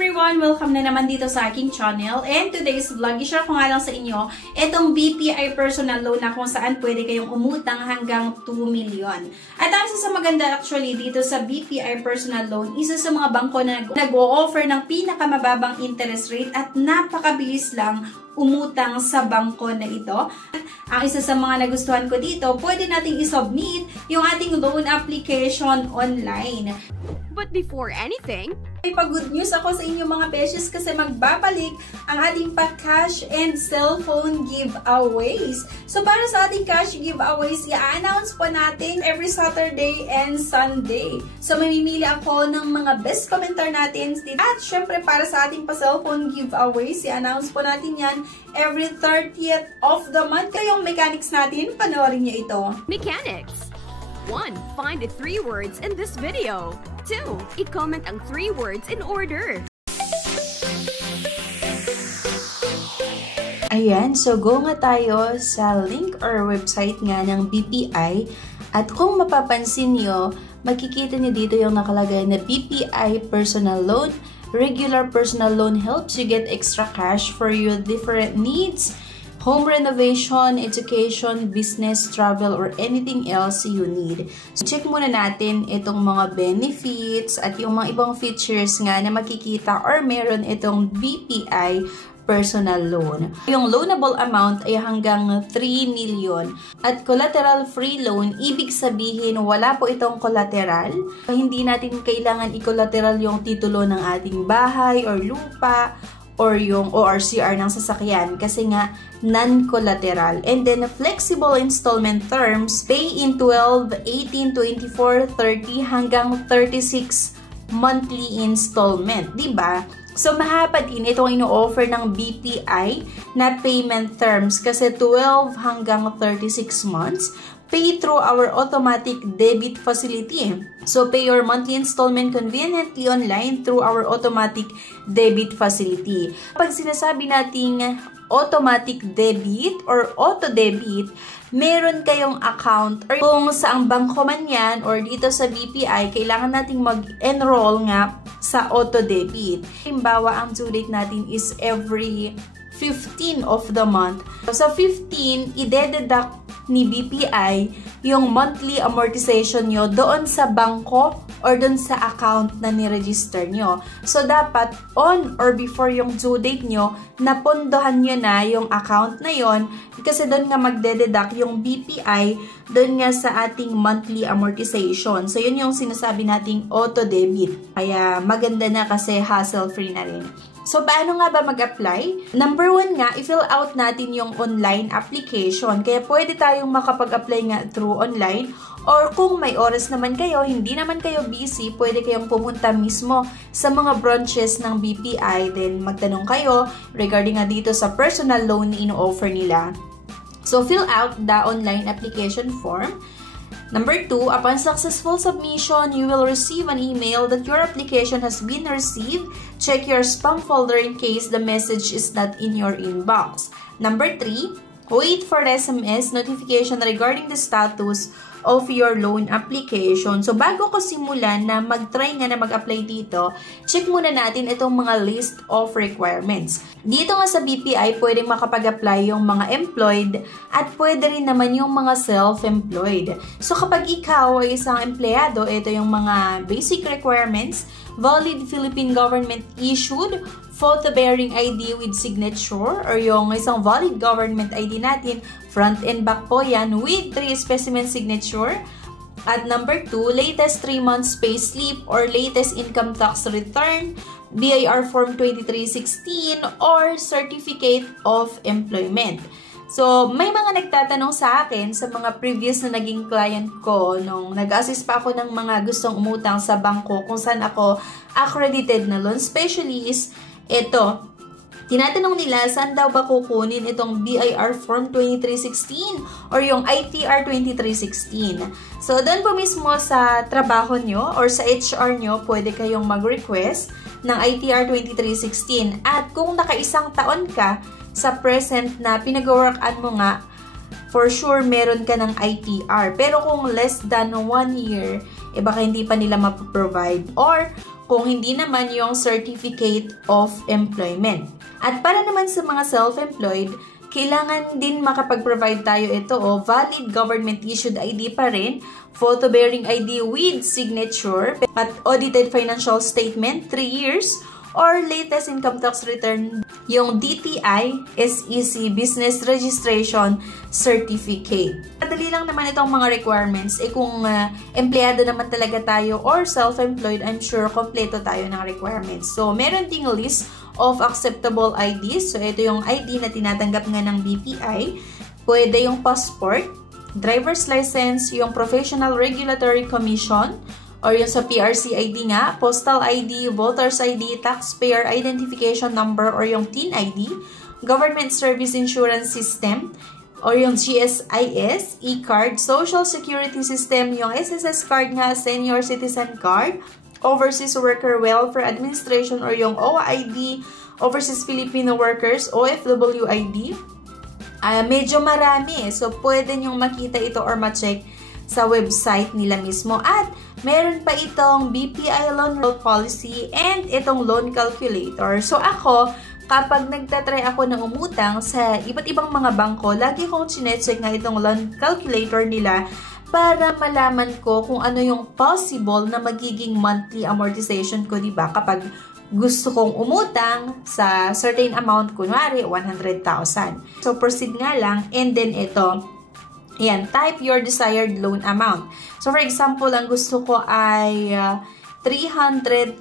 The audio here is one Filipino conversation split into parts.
everyone! Welcome na naman dito sa aking channel. And today's vlog, i-share ko nga lang sa inyo itong BPI personal loan na kung saan pwede kayong umutang hanggang 2 million. At ang isa sa maganda actually dito sa BPI personal loan, isa sa mga bangko na nag-o-offer ng pinakamababang interest rate at napakabilis lang umutang sa bangko na ito. Ang isa sa mga nagustuhan ko dito, pwede nating isubmit yung ating loan application online. But before anything, may pag-good news ako sa inyo mga beshes kasi magbabalik ang ating pa-cash and cellphone giveaways. So para sa ating cash giveaways, i-announce po natin every Saturday and Sunday. So mamimili ako ng mga best commenter natin. At syempre para sa ating pa-cellphone giveaways, i-announce po natin yan every 30th of the month. Kayong mechanics natin, panoorin niyo ito. mechanics. 1. Find the 3 words in this video. 2. I-comment ang 3 words in order. Ayan, so go nga tayo sa link or website nga ng BPI. At kung mapapansin nyo, makikita nyo dito yung nakalagay na BPI Personal Loan. Regular personal loan helps you get extra cash for your different needs. Home renovation, education, business, travel, or anything else you need. So, check muna natin itong mga benefits at yung mga ibang features nga na makikita or meron itong BPI personal loan. Yung loanable amount ay hanggang 3 million. At collateral-free loan, ibig sabihin wala po itong collateral. Hindi natin kailangan i-collateral yung titulo ng ating bahay or lupa or yung ORCR ng sasakyan kasi nga non-collateral. And then, flexible installment terms, pay in 12, 18, 24, 30, hanggang 36 monthly installment. Diba? So, mahaba din itong ino-offer ng BPI na payment terms kasi 12 hanggang 36 months. Pay through our automatic debit facility. So, pay your monthly installment conveniently online through our automatic debit facility. Pag sinasabi nating automatic debit or auto-debit, meron kayong account or kung saang bangko man yan or dito sa BPI, kailangan nating mag-enroll nga sa auto-debit. Halimbawa, ang due date natin is every 15 of the month. So, sa 15, ide-deduct ni BPI yung monthly amortization nyo doon sa bangko or doon sa account na ni-register nyo. So, dapat on or before yung due date nyo, napondohan nyo na yung account na yon kasi doon nga magde-deduct yung BPI doon nga sa ating monthly amortization. So, yun yung sinasabi nating auto-debit. Kaya maganda na kasi hassle-free na rin. So, paano nga ba mag-apply? Number 1 nga, i-fill out natin yung online application. Kaya pwede tayong makapag-apply nga through online. Or kung may oras naman kayo, hindi naman kayo busy, pwede kayong pumunta mismo sa mga branches ng BPI. Then, magtanong kayo regarding nga dito sa personal loan na ino-offer nila. So, fill out the online application form. Number 2, upon successful submission, you will receive an email that your application has been received. Check your spam folder in case the message is not in your inbox. Number 3, wait for SMS notification regarding the status of your loan application. So, bago ko simulan na mag-try nga na mag-apply dito, check muna natin itong mga list of requirements. Dito nga sa BPI, pwedeng makapag-apply yung mga employed at pwede rin naman yung mga self-employed. So, kapag ikaw ay isang empleyado, ito yung mga basic requirements: valid Philippine government issued photo-bearing ID with signature or yung isang valid government ID natin, front and back po yan with 3 specimen signature. At number 2, latest 3 months payslip or latest income tax return, BIR Form 2316 or Certificate of Employment. So, may mga nagtatanong sa akin sa mga previous na naging client ko nung nag-assist pa ako ng mga gustong umutang sa bangko kung saan ako accredited na loan specialist. Ito, tinatanong nila saan daw ba kukunin itong BIR Form 2316 or yung ITR 2316. So, doon po mismo sa trabaho nyo or sa HR nyo, pwede kayong mag-request ng ITR 2316. At kung naka-1 taon ka sa present na pinag-workan mo nga, for sure meron ka ng ITR. Pero kung less than 1 year, baka hindi pa nila mapaprovide. Or kung hindi naman yung Certificate of Employment. At para naman sa mga self-employed, kailangan din makapag-provide tayo ito valid government-issued ID pa rin, photo-bearing ID with signature, at audited financial statement, 3 years, or latest income tax return, yung DTI SEC Business Registration Certificate. Madali lang naman itong mga requirements. Kung empleyado naman talaga tayo or self-employed, I'm sure kompleto tayo ng requirements. So, meron ding list of acceptable IDs. So, ito yung ID na tinatanggap nga ng BPI. Pwede yung passport, driver's license, yung Professional Regulatory Commission, or yung sa PRC ID nga, postal ID, voter's ID, taxpayer identification number, or yung TIN ID, government service insurance system, or yung GSIS, e-card, social security system, yung SSS card nga, senior citizen card, overseas worker welfare administration, or yung OWA ID, overseas Filipino workers, OFW ID. Medyo marami. So, pwede nyong makita ito or ma-check sa website nila mismo. At meron pa itong BPI loan policy and itong loan calculator. So ako, kapag nagtatry ako ng umutang sa iba't ibang mga bangko, lagi kong chinecheck nga itong loan calculator nila para malaman ko kung ano yung possible na magiging monthly amortization ko, diba? Kapag gusto kong umutang sa certain amount, kunwari 100,000. So proceed nga lang, and then ito, ayan, type your desired loan amount. So, for example, ang gusto ko ay 300,000,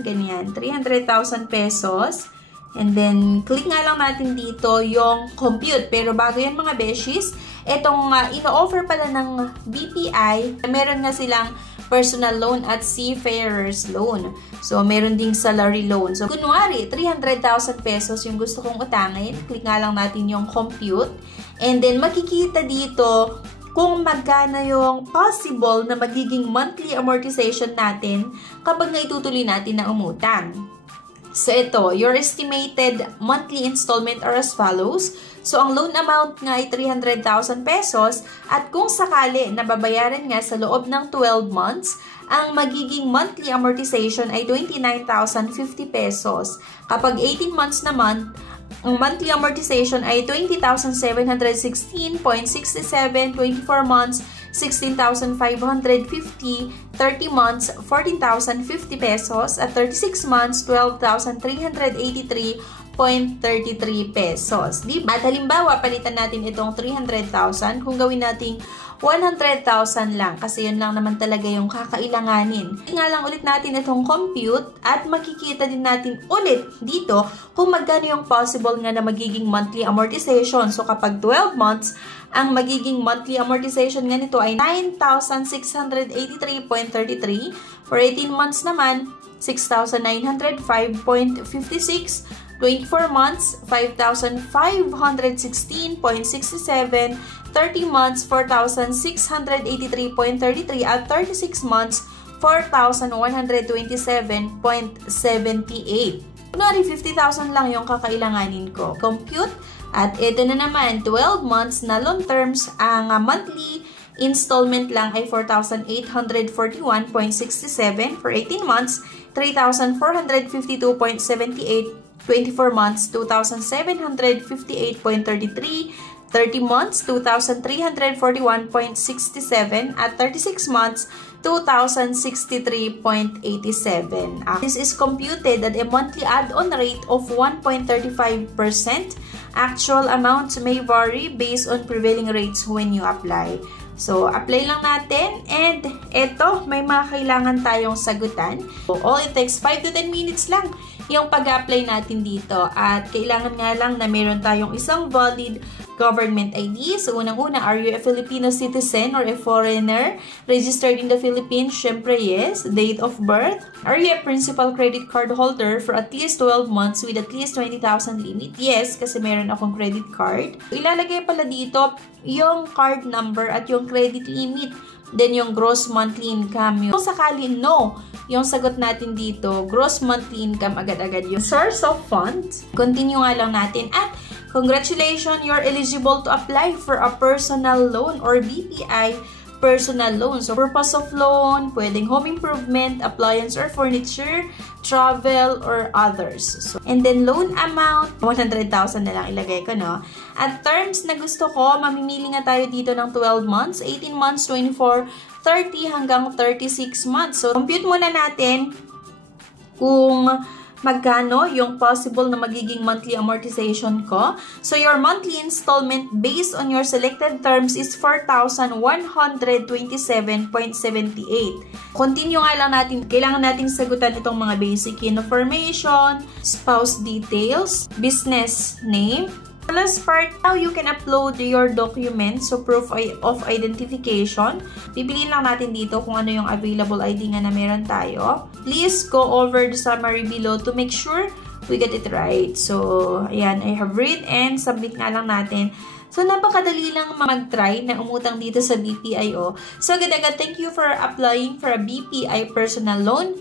ganyan, 300,000 pesos. And then, click nga lang natin dito yung compute. Pero bago yan mga beshies, itong ino-offer pala ng BPI, meron nga silang personal loan at seafarer's loan. So, meron ding salary loan. So, kunwari, 300,000 pesos yung gusto kong utangin. Click nga lang natin yung compute. And then, makikita dito kung magkano yung possible na magiging monthly amortization natin kapag nga itutuloy natin na umutang. So, ito, your estimated monthly installment are as follows. So, ang loan amount nga ay 300,000 pesos at kung sakali na babayaran nga sa loob ng 12 months, ang magiging monthly amortization ay 29,050 pesos. Kapag 18 months naman, ang monthly amortization ay 20,716.67, 24 months, 16,550, 30 months, 14,050 pesos, at 36 months, 12,383.33 pesos. Diba? At halimbawa, palitan natin itong 300,000 kung gawin nating 100,000 lang kasi yun lang naman talaga yung kakailanganin. Nga lang ulit natin itong compute at makikita din natin ulit dito kung magkano yung possible nga na magiging monthly amortization. So kapag 12 months, ang magiging monthly amortization nga nito ay 9,683.33. For 18 months naman, 6,905.56. 24 months, 5,516.67, 30 months, 4,683.33, at 36 months, 4,127.78. Kunwari, 50,000 lang yung kakailanganin ko. Compute, at ito na naman, 12 months na long terms, ang monthly installment lang ay 4,841.67. For 18 months, 3,452.78. 24 months, 2,758.33, 30 months, 2,341.67, at 36 months, 2,063.87. This is computed at a monthly add-on rate of 1.35%. Actual amounts may vary based on prevailing rates when you apply. So, apply lang natin, and eto, may mga kailangan tayong sagutan. So, all it takes 5 to 10 minutes lang yung pag-apply natin dito. At kailangan nga lang na meron tayong isang valid government ID. So, unang-una, are you a Filipino citizen or a foreigner registered in the Philippines? Syempre, yes. Date of birth. Are you a principal credit card holder for at least 12 months with at least 20,000 limit? Yes, kasi meron akong credit card. Ilalagay pala dito yung card number at yung credit limit. Then, yung gross monthly income. Kung sakali, no. Yung sagot natin dito, gross monthly income agad-agad yung source of funds. Continue nga lang natin. At, congratulations, you're eligible to apply for a personal loan or BPI personal loan. So, purpose of loan, pwedeng home improvement, appliance or furniture, travel, or others. So, and then, loan amount, 100,000 na lang ilagay ko, no? At terms na gusto ko, mamimili nga tayo dito ng 12 months, 18 months, 24, 30 hanggang 36 months. So, compute muna natin kung magkano yung possible na magiging monthly amortization ko. So, your monthly installment based on your selected terms is 4,127.78. Continue nga lang natin, kailangan nating sagutan itong mga basic information, spouse details, business name. The last part, now you can upload your documents, so proof of identification. Pipiliin lang natin dito kung ano yung available ID nga na meron tayo. Please go over the summary below to make sure we get it right. So, ayan, I have read and submit nga lang natin. So, napakadali lang mag-try na umutang dito sa BPI-o. So, agad-agad, thank you for applying for a BPI personal loan.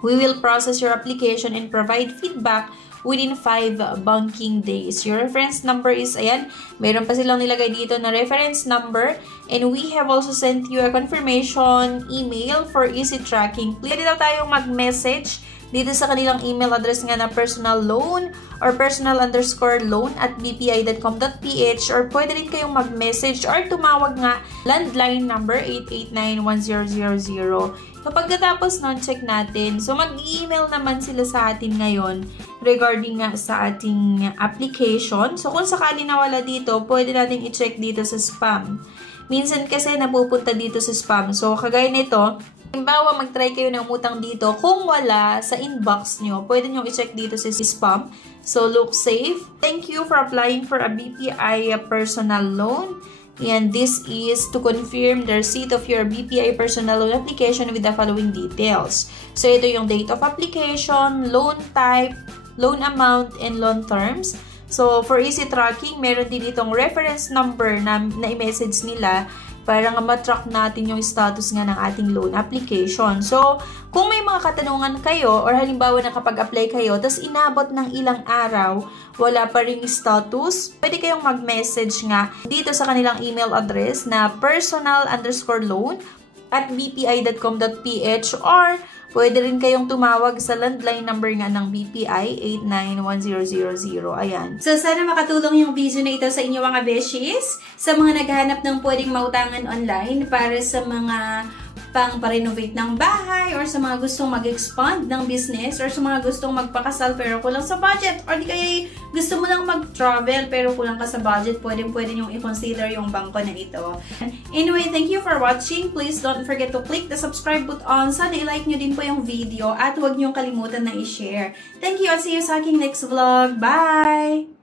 We will process your application and provide feedback within 5 banking days. Your reference number is, ayan, meron pa silang nilagay dito na reference number. And we have also sent you a confirmation email for easy tracking. Pwede daw tayong mag-message dito sa kanilang email address nga na personal loan or personal_loan@bpi.com.ph, or pwede rin kayong mag-message or tumawag nga landline number 889-1000. Kapag natapos nun, check natin. So, mag-email naman sila sa atin ngayon regarding nga sa ating application. So, kung sakali nawala dito, pwede natin i-check dito sa spam. Minsan kasi napupunta dito sa spam. So, kagaya nito, halimbawa, mag-try kayo ng umutang dito. Kung wala sa inbox nyo, pwede nyo i-check dito sa spam. So, look safe. Thank you for applying for a BPI personal loan. And this is to confirm the receipt of your BPI personal loan application with the following details. So, ito yung date of application, loan type, loan amount, and loan terms. So, for easy tracking, meron din itong reference number na i-message nila para nga matrack natin yung status nga ng ating loan application. So, kung may mga katanungan kayo or halimbawa nakapag-apply kayo tapos inabot ng ilang araw, wala pa ring status, pwede kayong mag-message nga dito sa kanilang email address na personal_loan@bpi.com.ph, or pwede rin kayong tumawag sa landline number nga ng BPI 8910000. Ayan. So, sana makatulong yung video na ito sa inyo mga beshies, sa mga naghahanap ng pwedeng mautangan online para sa mga pang-renovate ng bahay, or sa mga gustong mag-expand ng business, or sa mga gustong magpakasal pero kulang sa budget, or di kaya gusto mo lang mag-travel pero kulang ka sa budget, pwede nyong i-consider yung bangko na ito. Anyway, thank you for watching. Please don't forget to click the subscribe button. Sana i-like nyo din po yung video at huwag nyong kalimutan na i-share. Thank you at see you sa aking next vlog. Bye!